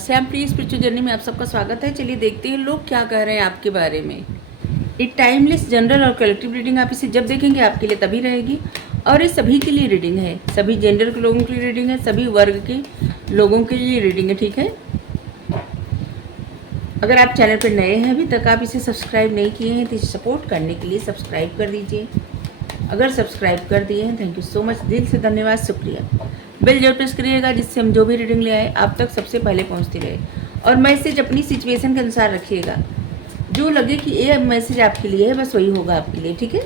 Sam pre spiritual journey में आप सबका स्वागत है। चलिए देखते हैं लोग क्या कह रहे हैं आपके बारे में। ये टाइमलेस जनरल और कलेक्टिव रीडिंग आप इसे जब देखेंगे आपके लिए तभी रहेगी, और ये सभी के लिए रीडिंग है, सभी जेंडर के लोगों के लिए रीडिंग है, सभी वर्ग के लोगों के लिए रीडिंग है। ठीक है, अगर आप चैनल पर नए हैं, अभी तक आप इसे सब्सक्राइब नहीं किए हैं तो इसे सपोर्ट करने के लिए सब्सक्राइब कर दीजिए। अगर सब्सक्राइब कर दिए हैं, थैंक यू सो मच, दिल से धन्यवाद, शुक्रिया। बेल जरूर प्रेस करिएगा जिससे हम जो भी रीडिंग ले आए आप तक सबसे पहले पहुंचती रहे, और मैसेज अपनी सिचुएशन के अनुसार रखिएगा। जो लगे कि ये मैसेज आपके लिए है बस वही होगा आपके लिए। ठीक है,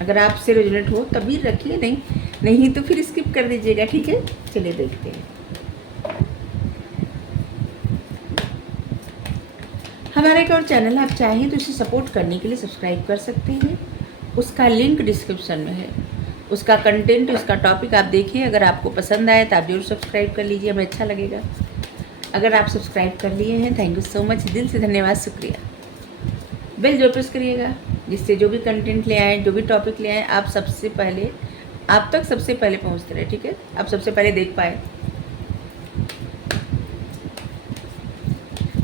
अगर आपसे रेजोनेट हो तभी रखिए, नहीं तो फिर स्किप कर दीजिएगा। ठीक है, चलिए देखते हैं। हमारा एक और चैनल आप चाहें तो इसे सपोर्ट करने के लिए सब्सक्राइब कर सकते हैं, उसका लिंक डिस्क्रिप्शन में है। उसका कंटेंट, उसका टॉपिक आप देखिए, अगर आपको पसंद आए तो आप जरूर सब्सक्राइब कर लीजिए, हमें अच्छा लगेगा। अगर आप सब्सक्राइब कर लिए हैं, थैंक यू सो मच, दिल से धन्यवाद, शुक्रिया। बेल जरूर प्रेस करिएगा जिससे जो भी कंटेंट ले आए, जो भी टॉपिक ले आए, आप तक सबसे पहले पहुंचते रहे। ठीक है, आप सबसे पहले देख पाए।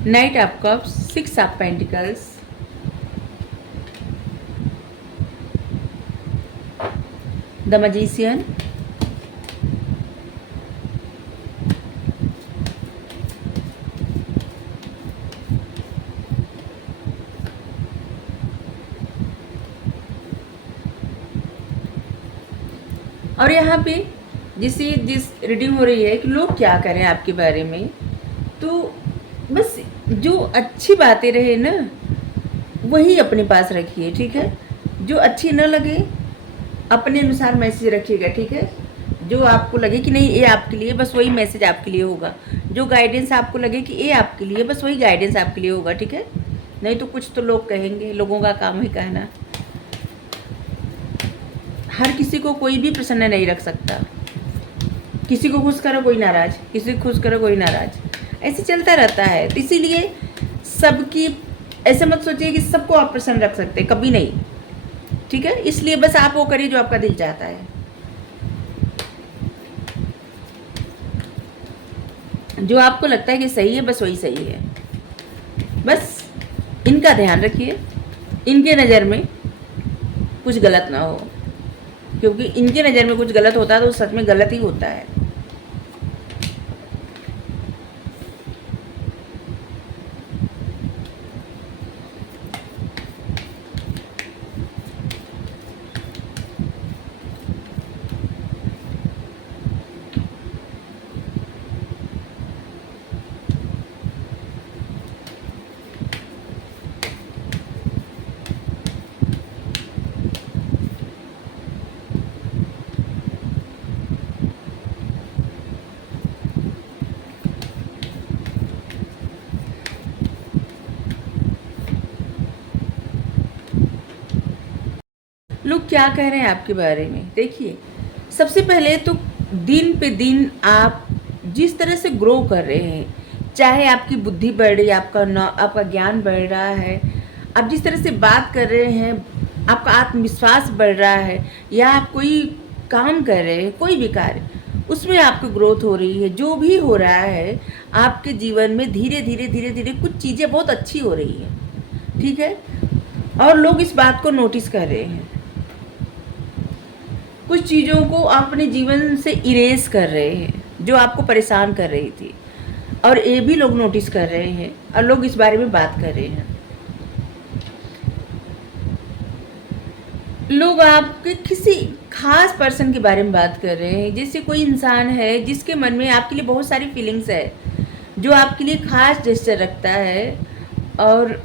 Night of cups, 6 of pentacles, the magician, और यहाँ पे जिस रीडिंग हो रही है कि लोग क्या करें आपके बारे में, तो बस जो अच्छी बातें रहे ना वही अपने पास रखिए। ठीक है, जो अच्छी न लगे अपने अनुसार मैसेज रखिएगा। ठीक है, जो आपको लगे कि नहीं ये आपके लिए, बस वही मैसेज आपके लिए होगा। जो गाइडेंस आपको लगे कि ये आपके लिए, बस वही गाइडेंस आपके लिए होगा। ठीक है, नहीं तो कुछ तो लोग कहेंगे, लोगों का काम ही कहना। हर किसी को कोई भी प्रसन्न नहीं रख सकता, किसी को खुश करो कोई नाराज, किसी को खुश करो कोई नाराज, ऐसे चलता रहता है। तो इसीलिए सबकी ऐसे मत सोचिए कि सबको आप प्रसन्न रख सकते, कभी नहीं। ठीक है, इसलिए बस आप वो करिए जो आपका दिल चाहता है, जो आपको लगता है कि सही है, बस वही सही है। बस इनका ध्यान रखिए, इनके नज़र में कुछ गलत ना हो, क्योंकि इनके नज़र में कुछ गलत होता है तो सच में गलत ही होता है। लोग क्या कह रहे हैं आपके बारे में, देखिए। सबसे पहले तो दिन पे दिन आप जिस तरह से ग्रो कर रहे हैं, चाहे आपकी बुद्धि बढ़ रही है, आपका ज्ञान बढ़ रहा है, आप जिस तरह से बात कर रहे हैं, आपका आत्मविश्वास बढ़ रहा है, या आप कोई काम कर रहे हैं, कोई भी कार्य, उसमें आपकी ग्रोथ हो रही है। जो भी हो रहा है आपके जीवन में, धीरे धीरे कुछ चीज़ें बहुत अच्छी हो रही हैं। ठीक है, और लोग इस बात को नोटिस कर रहे हैं। कुछ चीज़ों को आप अपने जीवन से इरेज कर रहे हैं जो आपको परेशान कर रही थी, और ये भी लोग नोटिस कर रहे हैं, और लोग इस बारे में बात कर रहे हैं। लोग आपके किसी खास पर्सन के बारे में बात कर रहे हैं, जैसे कोई इंसान है जिसके मन में आपके लिए बहुत सारी फीलिंग्स है, जो आपके लिए खास जेस्चर रखता है, और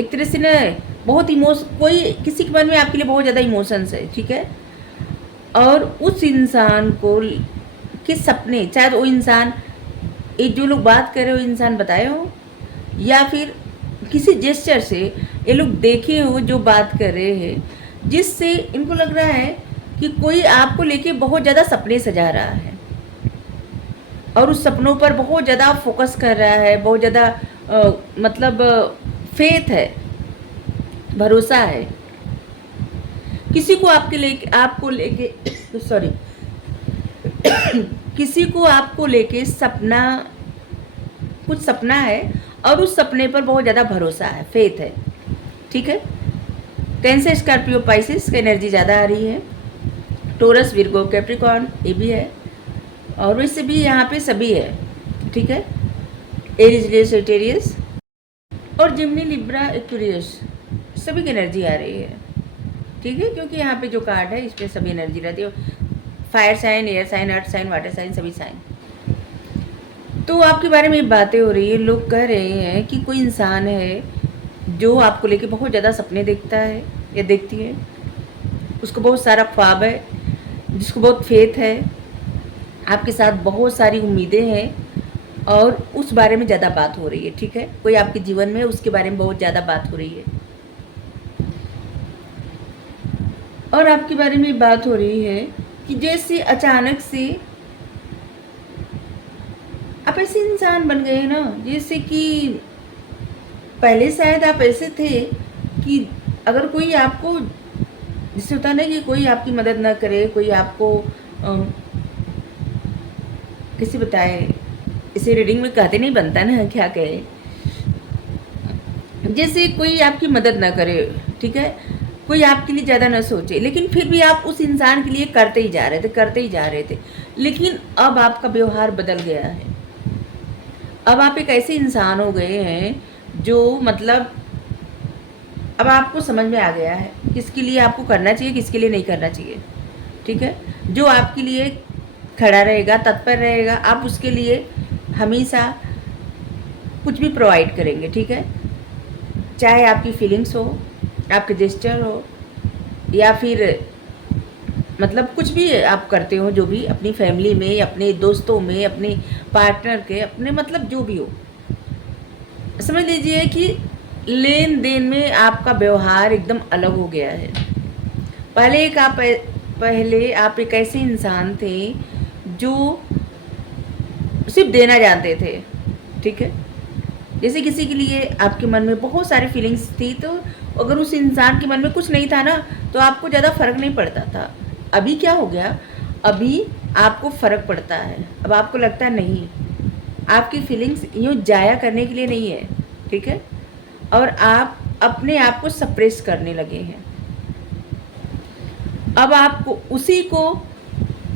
एक तरह से ना बहुत कोई किसी के मन में आपके लिए बहुत ज़्यादा इमोशंस है। ठीक है, और उस इंसान को के सपने, चाहे वो इंसान, ये जो लोग बात कर रहे हो इंसान बताए हो, या फिर किसी जेस्चर से ये लोग देखे हो जो बात कर रहे हैं, जिससे इनको लग रहा है कि कोई आपको लेके बहुत ज़्यादा सपने सजा रहा है, और उस सपनों पर बहुत ज़्यादा फोकस कर रहा है, बहुत ज़्यादा मतलब फेथ है, भरोसा है। किसी को आपको लेके सॉरी किसी को आपको लेके सपना, कुछ सपना है और उस सपने पर बहुत ज़्यादा भरोसा है, फेथ है, ठीक है। कैंसर, स्कॉर्पियो, पाइसेस की एनर्जी ज़्यादा आ रही है। टोरस, विर्गो, कैप्रिकॉर्न ये भी है, और वैसे भी यहाँ पे सभी है, ठीक है। एरीज, लियो, सेजिटेरियस और जिमनी, लिब्रा, एक्वेरियस सभी की एनर्जी आ रही है, ठीक है। क्योंकि यहाँ पे जो कार्ड है इस पर सभी एनर्जी रहती है, fire sign, air sign, earth sign, water sign, सभी साइन। तो आपके बारे में बातें हो रही है, लोग कह रहे हैं कि कोई इंसान है जो आपको लेके बहुत ज़्यादा सपने देखता है या देखती है, उसको बहुत सारा ख्वाब है, जिसको बहुत फेथ है, आपके साथ बहुत सारी उम्मीदें हैं और उस बारे में ज़्यादा बात हो रही है, ठीक है। कोई आपके जीवन में उसके बारे में बहुत ज़्यादा बात हो रही है और आपके बारे में बात हो रही है कि जैसे अचानक से आप ऐसे इंसान बन गए ना, जैसे कि पहले शायद आप ऐसे थे कि अगर कोई आपको, जिससे होता ना कि कोई आपकी मदद ना करे, कोई आपको किसी बताए, इसे रीडिंग में कहते नहीं बनता ना, क्या कहे, जैसे कोई आपकी मदद ना करे, ठीक है, कोई आपके लिए ज़्यादा ना सोचे, लेकिन फिर भी आप उस इंसान के लिए करते ही जा रहे थे, करते ही जा रहे थे। लेकिन अब आपका व्यवहार बदल गया है। अब आप एक ऐसे इंसान हो गए हैं जो मतलब अब आपको समझ में आ गया है किसके लिए आपको करना चाहिए, किसके लिए नहीं करना चाहिए, ठीक है। जो आपके लिए खड़ा रहेगा, तत्पर रहेगा, आप उसके लिए हमेशा कुछ भी प्रोवाइड करेंगे, ठीक है। चाहे आपकी फीलिंग्स हो, आपके जेस्चर हो, या फिर मतलब कुछ भी आप करते हो, जो भी अपनी फैमिली में, अपने दोस्तों में, अपने पार्टनर के, अपने मतलब जो भी हो, समझ लीजिए कि लेन देन में आपका व्यवहार एकदम अलग हो गया है। पहले आप एक ऐसे इंसान थे जो सिर्फ देना जानते थे, ठीक है। जैसे किसी के लिए आपके मन में बहुत सारी फीलिंग्स थी, तो अगर उस इंसान के मन में कुछ नहीं था ना, तो आपको ज़्यादा फ़र्क नहीं पड़ता था। अभी क्या हो गया, अभी आपको फ़र्क पड़ता है। अब आपको लगता है नहीं, आपकी फीलिंग्स यूँ जाया करने के लिए नहीं है, ठीक है। और आप अपने आप को सप्रेस करने लगे हैं। अब आपको उसी को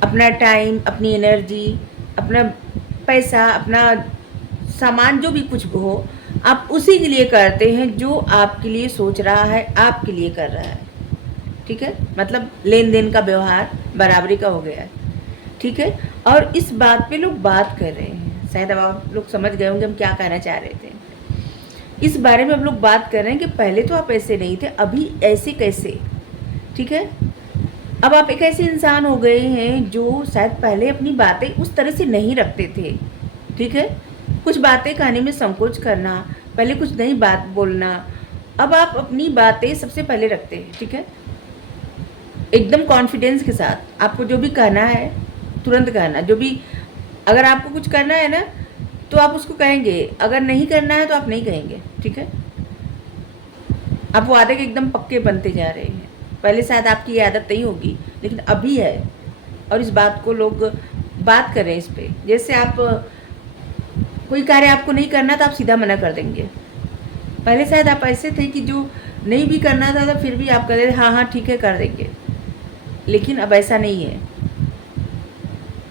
अपना टाइम, अपनी एनर्जी, अपना पैसा, अपना सामान, जो भी कुछ हो, आप उसी के लिए करते हैं जो आपके लिए सोच रहा है, आपके लिए कर रहा है, ठीक है। मतलब लेन देन का व्यवहार बराबरी का हो गया है, ठीक है। और इस बात पे लोग बात कर रहे हैं, शायद अब आप लोग समझ गए होंगे हम क्या कहना चाह रहे थे। इस बारे में हम लोग बात कर रहे हैं कि पहले तो आप ऐसे नहीं थे, अभी ऐसे कैसे, ठीक है। अब आप एक ऐसे इंसान हो गए हैं जो शायद पहले अपनी बातें उस तरह से नहीं रखते थे, ठीक है। कुछ बातें कहने में संकोच करना, पहले कुछ नई बात बोलना, अब आप अपनी बातें सबसे पहले रखते हैं, ठीक है। एकदम कॉन्फिडेंस के साथ आपको जो भी कहना है तुरंत कहना, जो भी, अगर आपको कुछ करना है ना तो आप उसको कहेंगे, अगर नहीं करना है तो आप नहीं कहेंगे, ठीक है। आप वादे के एकदम पक्के बनते जा रहे हैं। पहले शायद आपकी ये आदत नहीं होगी, लेकिन अभी है, और इस बात को लोग बात कर रहे हैं इस पर। जैसे आप कोई कार्य आपको नहीं करना तो आप सीधा मना कर देंगे। पहले शायद आप ऐसे थे कि जो नहीं भी करना था तो फिर भी आप कहते थे हाँ हाँ ठीक है कर देंगे, लेकिन अब ऐसा नहीं है।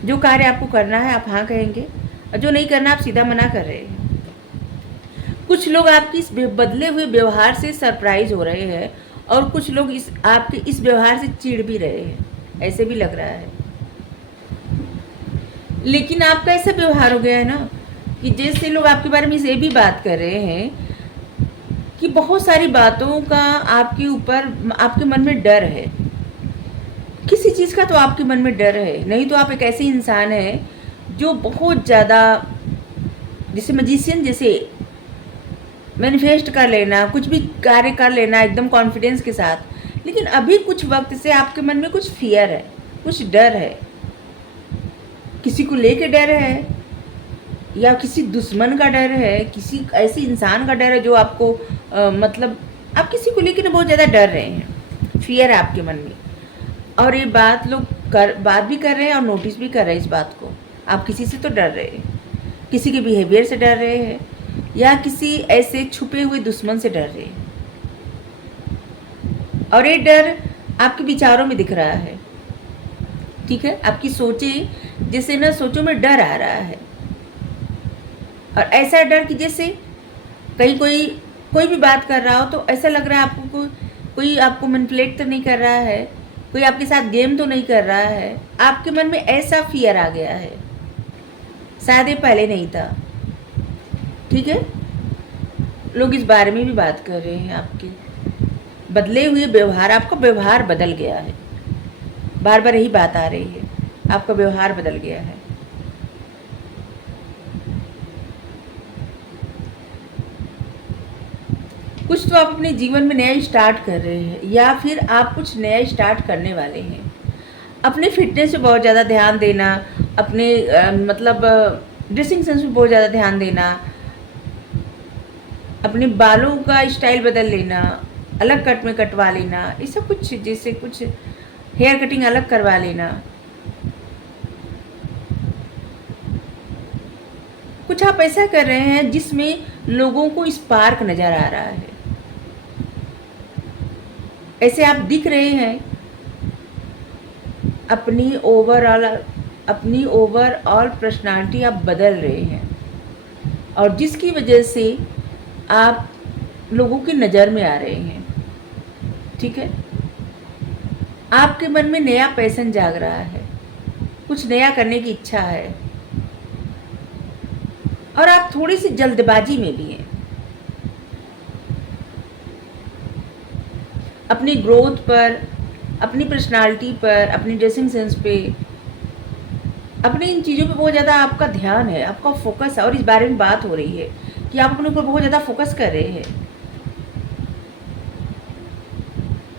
जो कार्य आपको करना है आप हाँ कहेंगे, और जो नहीं करना आप सीधा मना कर रहे हैं। कुछ लोग आपकी इस बदले हुए व्यवहार से सरप्राइज हो रहे हैं, और कुछ लोग आपके इस व्यवहार से चिढ़ भी रहे हैं, ऐसे भी लग रहा है। लेकिन आपका ऐसा व्यवहार हो गया है ना कि जैसे लोग आपके बारे में ये भी बात कर रहे हैं कि बहुत सारी बातों का आपके ऊपर, आपके मन में डर है, किसी चीज़ का तो आपके मन में डर है। नहीं तो आप एक ऐसे इंसान हैं जो बहुत ज़्यादा, जैसे मैजिशियन जैसे मैनिफेस्ट कर लेना, कुछ भी कार्य कर लेना एकदम कॉन्फिडेंस के साथ। लेकिन अभी कुछ वक्त से आपके मन में कुछ फियर है, कुछ डर है, किसी को लेके डर है, या किसी दुश्मन का डर है, किसी ऐसे इंसान का डर है जो आपको मतलब आप किसी को लेकर बहुत ज़्यादा डर रहे हैं, फियर है आपके मन में। और ये बात लोग बात भी कर रहे हैं और नोटिस भी कर रहे हैं इस बात को, आप किसी से तो डर रहे हैं, किसी के बिहेवियर से डर रहे हैं, या किसी ऐसे छुपे हुए दुश्मन से डर रहे हैं। और ये डर आपके विचारों में दिख रहा है, ठीक है। आपकी सोचें, जैसे ना सोचों में डर आ रहा है, और ऐसा डर कि जैसे कहीं कोई भी बात कर रहा हो तो ऐसा लग रहा है आपको कोई आपको मैनिपुलेट तो नहीं कर रहा है, कोई आपके साथ गेम तो नहीं कर रहा है। आपके मन में ऐसा फियर आ गया है, शायद ये पहले नहीं था, ठीक है। लोग इस बारे में भी बात कर रहे हैं, आपके बदले हुए व्यवहार, आपका व्यवहार बदल गया है। बार बार यही बात आ रही है, आपका व्यवहार बदल गया है। कुछ तो आप अपने जीवन में नया स्टार्ट कर रहे हैं, या फिर आप कुछ नया स्टार्ट करने वाले हैं। अपने फिटनेस पे बहुत ज़्यादा ध्यान देना, अपने मतलब ड्रेसिंग सेंस पे बहुत ज़्यादा ध्यान देना, अपने बालों का स्टाइल बदल लेना, अलग कट में कटवा लेना, ये सब कुछ, जैसे कुछ हेयर कटिंग अलग करवा लेना, कुछ आप ऐसा कर रहे हैं जिसमें लोगों को स्पार्क नज़र आ रहा है। ऐसे आप दिख रहे हैं, अपनी ओवरऑल पर्सनालिटी आप बदल रहे हैं, और जिसकी वजह से आप लोगों की नज़र में आ रहे हैं, ठीक है। आपके मन में नया पैशन जाग रहा है, कुछ नया करने की इच्छा है, और आप थोड़ी सी जल्दबाजी में भी हैं। अपनी ग्रोथ पर, अपनी पर्सनालिटी पर, अपनी ड्रेसिंग सेंस पे, अपनी इन चीज़ों पे बहुत ज़्यादा आपका ध्यान है, आपका फोकस है, और इस बारे में बात हो रही है कि आप अपने ऊपर बहुत ज़्यादा फोकस कर रहे हैं।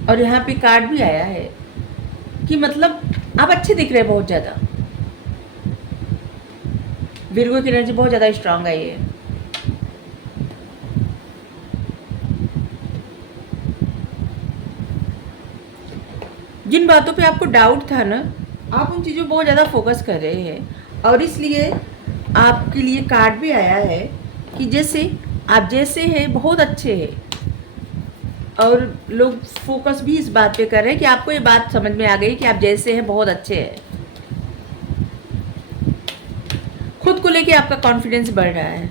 और यहाँ पे कार्ड भी आया है कि मतलब आप अच्छे दिख रहे हैं बहुत ज़्यादा। विर्गो की एनर्जी बहुत ज़्यादा स्ट्रांग है ये। जिन बातों पे आपको डाउट था ना, आप उन चीज़ों पर बहुत ज़्यादा फोकस कर रहे हैं, और इसलिए आपके लिए कार्ड भी आया है कि जैसे आप जैसे हैं बहुत अच्छे हैं, और लोग फोकस भी इस बात पे कर रहे हैं कि आपको ये बात समझ में आ गई कि आप जैसे हैं बहुत अच्छे हैं। खुद को लेके आपका कॉन्फिडेंस बढ़ रहा है।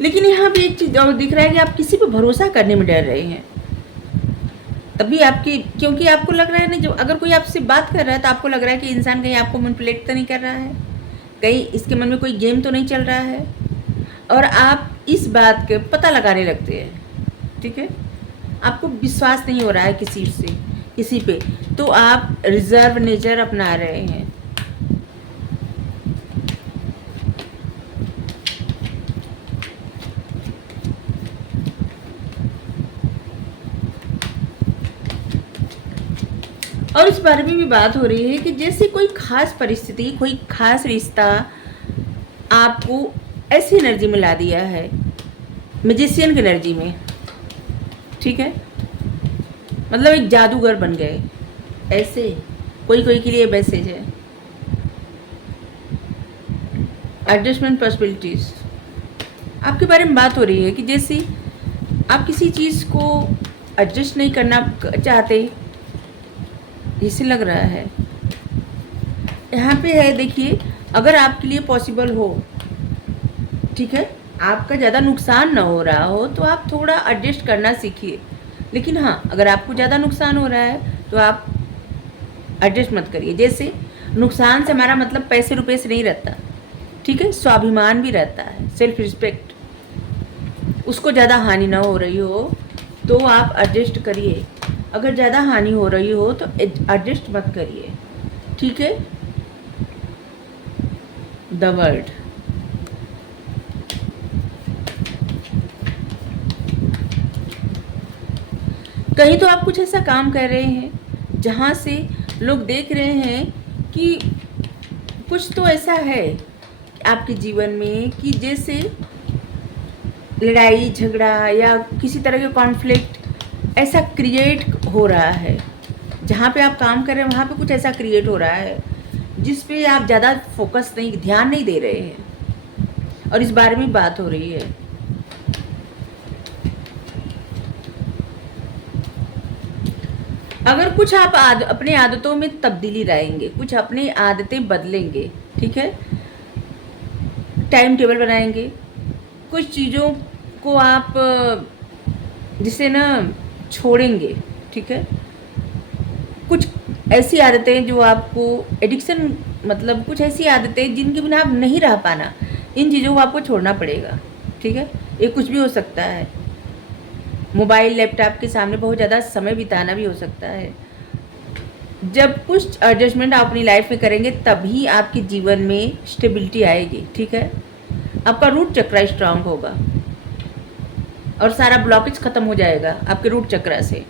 लेकिन यहाँ भी एक चीज़ और दिख रहा है कि आप किसी पे भरोसा करने में डर रहे हैं। तभी आपकी, क्योंकि आपको लग रहा है ना, जो अगर कोई आपसे बात कर रहा है तो आपको लग रहा है कि इंसान कहीं आपको मैनिपुलेट तो नहीं कर रहा है, कहीं इसके मन में कोई गेम तो नहीं चल रहा है, और आप इस बात के पता लगाने लगते हैं, ठीक है। आपको विश्वास नहीं हो रहा है किसी पे, तो आप रिजर्व नेचर अपना रहे हैं। और इस बारे में भी बात हो रही है कि जैसे कोई खास परिस्थिति, कोई खास रिश्ता आपको ऐसी एनर्जी में ला दिया है, मैजिशियन की एनर्जी में, ठीक है। मतलब एक जादूगर बन गए, ऐसे कोई के लिए मैसेज है। एडजस्टमेंट पॉसिबिलिटीज आपके बारे में बात हो रही है कि जैसे आप किसी चीज़ को एडजस्ट नहीं करना चाहते, जैसे लग रहा है। यहाँ पे है, देखिए, अगर आपके लिए पॉसिबल हो, ठीक है, आपका ज़्यादा नुकसान ना हो रहा हो तो आप थोड़ा एडजस्ट करना सीखिए। लेकिन हाँ, अगर आपको ज़्यादा नुकसान हो रहा है तो आप एडजस्ट मत करिए। जैसे नुकसान से हमारा मतलब पैसे रुपए से नहीं रहता, ठीक है, स्वाभिमान भी रहता है, सेल्फ रिस्पेक्ट, उसको ज़्यादा हानि ना हो रही हो तो आप एडजस्ट करिए। अगर ज़्यादा हानि हो रही हो तो एडजस्ट मत करिए, ठीक है। द वर्ल्ड, कहीं तो आप कुछ ऐसा काम कर रहे हैं जहाँ से लोग देख रहे हैं कि कुछ तो ऐसा है आपके जीवन में कि जैसे लड़ाई झगड़ा या किसी तरह के कॉन्फ्लिक्ट ऐसा क्रिएट हो रहा है, जहाँ पे आप काम कर रहे हैं वहाँ पे कुछ ऐसा क्रिएट हो रहा है जिस पे आप ज़्यादा फोकस नहीं, ध्यान नहीं दे रहे हैं, और इस बारे में बात हो रही है। अगर कुछ आप अपने आदतों में तब्दीली लाएंगे, कुछ अपनी आदतें बदलेंगे, ठीक है, टाइम टेबल बनाएंगे, कुछ चीज़ों को आप जिसे ना छोड़ेंगे, ठीक है, कुछ ऐसी आदतें जो आपको एडिक्शन, मतलब कुछ ऐसी आदतें जिनके बिना आप नहीं रह पाना, इन चीज़ों को आपको छोड़ना पड़ेगा, ठीक है। ये कुछ भी हो सकता है, मोबाइल लैपटॉप के सामने बहुत ज़्यादा समय बिताना भी हो सकता है। जब कुछ एडजस्टमेंट आप अपनी लाइफ में करेंगे तभी आपके जीवन में स्टेबिलिटी आएगी, ठीक है। आपका रूट चक्र स्ट्रांग होगा और सारा ब्लॉकेज खत्म हो जाएगा आपके रूट चक्र से।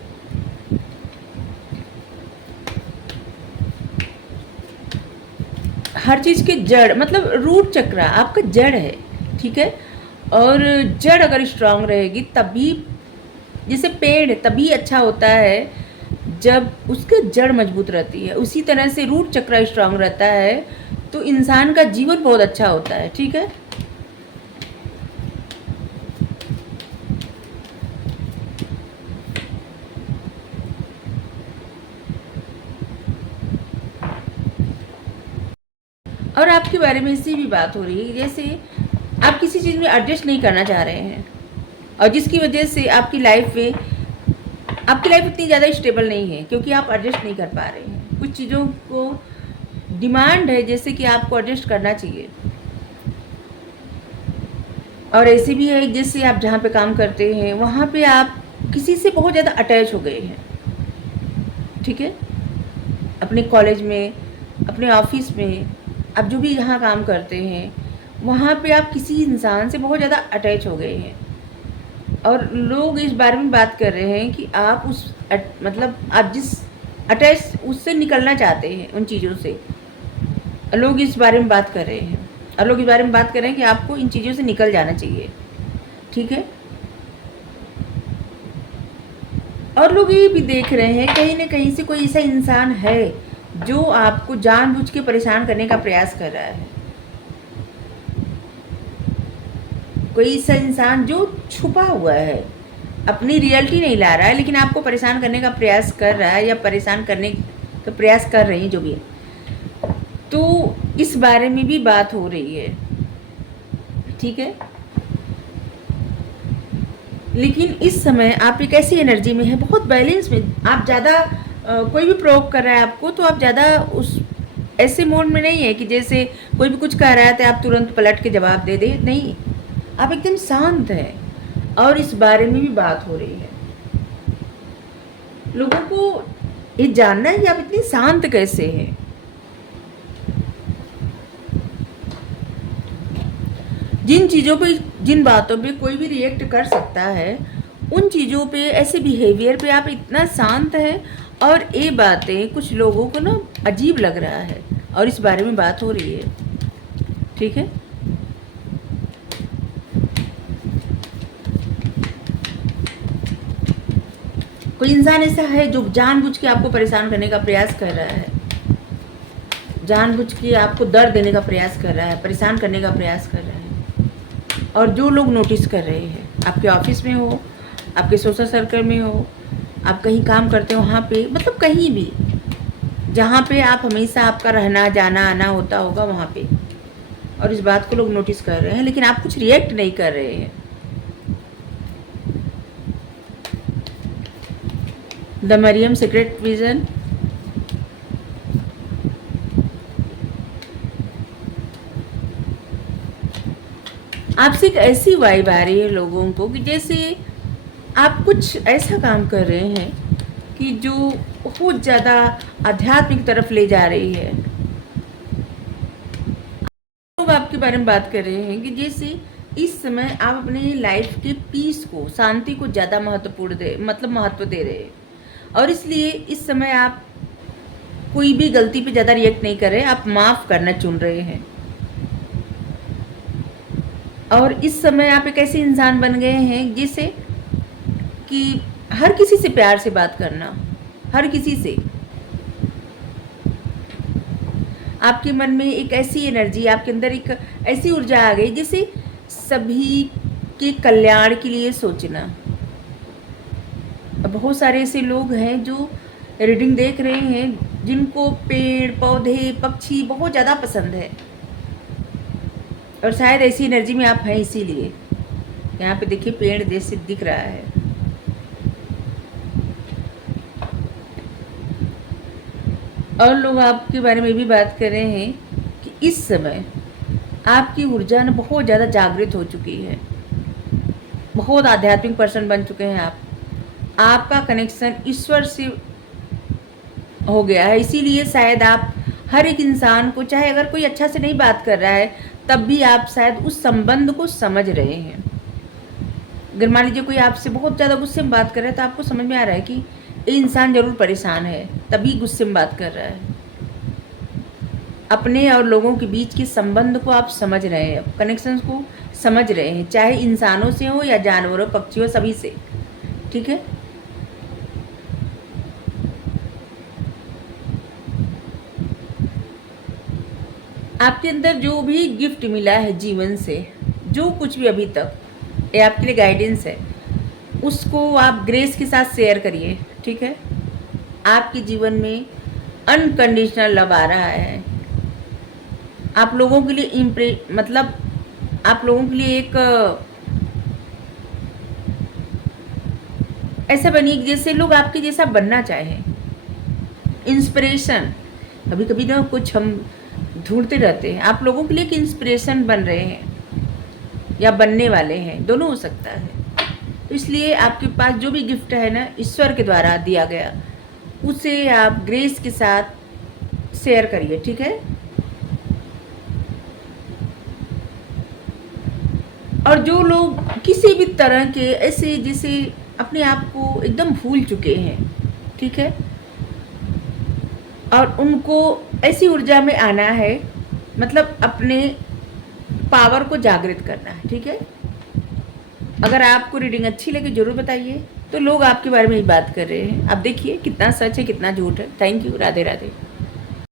हर चीज़ के जड़, मतलब रूट चक्र आपका जड़ है, ठीक है। और जड़ अगर स्ट्रांग रहेगी तभी, जैसे पेड़ तभी अच्छा होता है जब उसके जड़ मजबूत रहती है, उसी तरह से रूट चक्र स्ट्रांग रहता है तो इंसान का जीवन बहुत अच्छा होता है, ठीक है। और आपके बारे में इसी भी बात हो रही है, जैसे आप किसी चीज़ में एडजस्ट नहीं करना चाह रहे हैं और जिसकी वजह से आपकी लाइफ इतनी ज़्यादा स्टेबल नहीं है क्योंकि आप एडजस्ट नहीं कर पा रहे हैं। कुछ चीज़ों को डिमांड है जैसे कि आपको एडजस्ट करना चाहिए, और ऐसे भी है जैसे आप जहाँ पे काम करते हैं वहाँ पे आप किसी से बहुत ज़्यादा अटैच हो गए हैं, ठीक है। अपने कॉलेज में, अपने ऑफिस में, आप जो भी यहाँ काम करते हैं वहाँ पे आप किसी इंसान से बहुत ज़्यादा अटैच हो गए हैं, और लोग इस बारे में बात कर रहे हैं कि आप मतलब आप जिस अटैच उससे निकलना चाहते हैं, उन चीज़ों से लोग इस बारे में बात कर रहे हैं, और लोग इस बारे में बात कर रहे हैं कि आपको इन चीज़ों से निकल जाना चाहिए, ठीक है। और लोग ये भी देख रहे हैं कहीं ना कहीं से कोई ऐसा इंसान है जो आपको जानबूझ के परेशान करने का प्रयास कर रहा है, कोई ऐसा इंसान जो छुपा हुआ है, अपनी रियलिटी नहीं ला रहा है लेकिन आपको परेशान करने का प्रयास कर रहा है या परेशान करने का प्रयास कर रही है, जो भी है। तो इस बारे में भी बात हो रही है, ठीक है। लेकिन इस समय आप एक ऐसी एनर्जी में है, बहुत बैलेंस में, आप ज़्यादा कोई भी प्रोवोक कर रहा है आपको तो आप ज़्यादा उस ऐसे मोड में नहीं है कि जैसे कोई भी कुछ कह रहा है तो आप तुरंत पलट के जवाब दे दे, नहीं, आप एकदम शांत हैं। और इस बारे में भी बात हो रही है, लोगों को ये जानना है कि आप इतने शांत कैसे हैं। जिन चीज़ों पे, जिन बातों पे कोई भी रिएक्ट कर सकता है, उन चीज़ों पे, ऐसे बिहेवियर पे आप इतना शांत है, और ये बातें कुछ लोगों को ना अजीब लग रहा है और इस बारे में बात हो रही है, ठीक है। कोई इंसान ऐसा है जो जानबूझ के आपको परेशान करने का प्रयास कर रहा है, जानबूझ के आपको दर्द देने का प्रयास कर रहा है, परेशान करने का प्रयास कर रहा है। और जो लोग नोटिस कर रहे हैं, आपके ऑफिस में हो, आपके सोशल सर्कल में हो, आप कहीं काम करते हो वहाँ पे, मतलब कहीं भी जहाँ पे आप हमेशा आपका रहना जाना आना होता होगा वहाँ पे, और इस बात को लोग नोटिस कर रहे हैं लेकिन आप कुछ रिएक्ट नहीं कर रहे हैं। द मरियम सीक्रेट विजन, आपसे एक ऐसी वाइब आ रही है लोगों को कि जैसे आप कुछ ऐसा काम कर रहे हैं कि जो बहुत ज़्यादा आध्यात्मिक तरफ ले जा रही है। लोग आपके बारे में बात कर रहे हैं कि जैसे इस समय आप अपने लाइफ के पीस को, शांति को ज़्यादा महत्व दे रहे हैं, और इसलिए इस समय आप कोई भी गलती पे ज़्यादा रिएक्ट नहीं कर रहे, आप माफ़ करना चुन रहे हैं। और इस समय आप एक ऐसे इंसान बन गए हैं जिसे कि हर किसी से प्यार से बात करना, हर किसी से। आपके मन में एक ऐसी एनर्जी, आपके अंदर एक ऐसी ऊर्जा आ गई जिसे सभी के कल्याण के लिए सोचना। बहुत सारे ऐसे लोग हैं जो रीडिंग देख रहे हैं जिनको पेड़ पौधे पक्षी बहुत ज़्यादा पसंद है, और शायद ऐसी एनर्जी में आप हैं, इसीलिए यहाँ पे देखिए पेड़ जैसे दिख रहा है। और लोग आपके बारे में भी बात कर रहे हैं कि इस समय आपकी ऊर्जा न बहुत ज़्यादा जागृत हो चुकी है, बहुत आध्यात्मिक पर्सन बन चुके हैं आप। आपका कनेक्शन ईश्वर से हो गया है, इसीलिए शायद आप हर एक इंसान को, चाहे अगर कोई अच्छा से नहीं बात कर रहा है तब भी आप शायद उस संबंध को समझ रहे हैं। अगर मान लीजिए कोई आपसे बहुत ज़्यादा गुस्से में बात कर रहा है तो आपको समझ में आ रहा है कि ये इंसान ज़रूर परेशान है, तभी गुस्से में बात कर रहा है। अपने और लोगों के बीच के संबंध को आप समझ रहे हैं, कनेक्शंस को समझ रहे हैं, चाहे इंसानों से हो या जानवरों पक्षियों सभी से, ठीक है। आपके अंदर जो भी गिफ्ट मिला है जीवन से, जो कुछ भी अभी तक ये आपके लिए गाइडेंस है, उसको आप ग्रेस के साथ शेयर करिए, ठीक है। आपके जीवन में अनकंडीशनल लव आ रहा है। आप लोगों के लिए मतलब आप लोगों के लिए एक ऐसा बनिए जैसे लोग आपके जैसा बनना चाहें, इंस्पिरेशन। कभी कभी ना कुछ हम ढूंढते रहते हैं, आप लोगों के लिए एक इंस्पिरेशन बन रहे हैं या बनने वाले हैं, दोनों हो सकता है। तो इसलिए आपके पास जो भी गिफ्ट है ना ईश्वर के द्वारा दिया गया, उसे आप ग्रेस के साथ शेयर करिए, ठीक है। और जो लोग किसी भी तरह के ऐसे जैसे अपने आप को एकदम भूल चुके हैं, ठीक है, और उनको ऐसी ऊर्जा में आना है, मतलब अपने पावर को जागृत करना है, ठीक है। अगर आपको रीडिंग अच्छी लगे जरूर बताइए। तो लोग आपके बारे में ही बात कर रहे हैं, आप देखिए कितना सच है कितना झूठ है। Thank you, Radhe Radhe.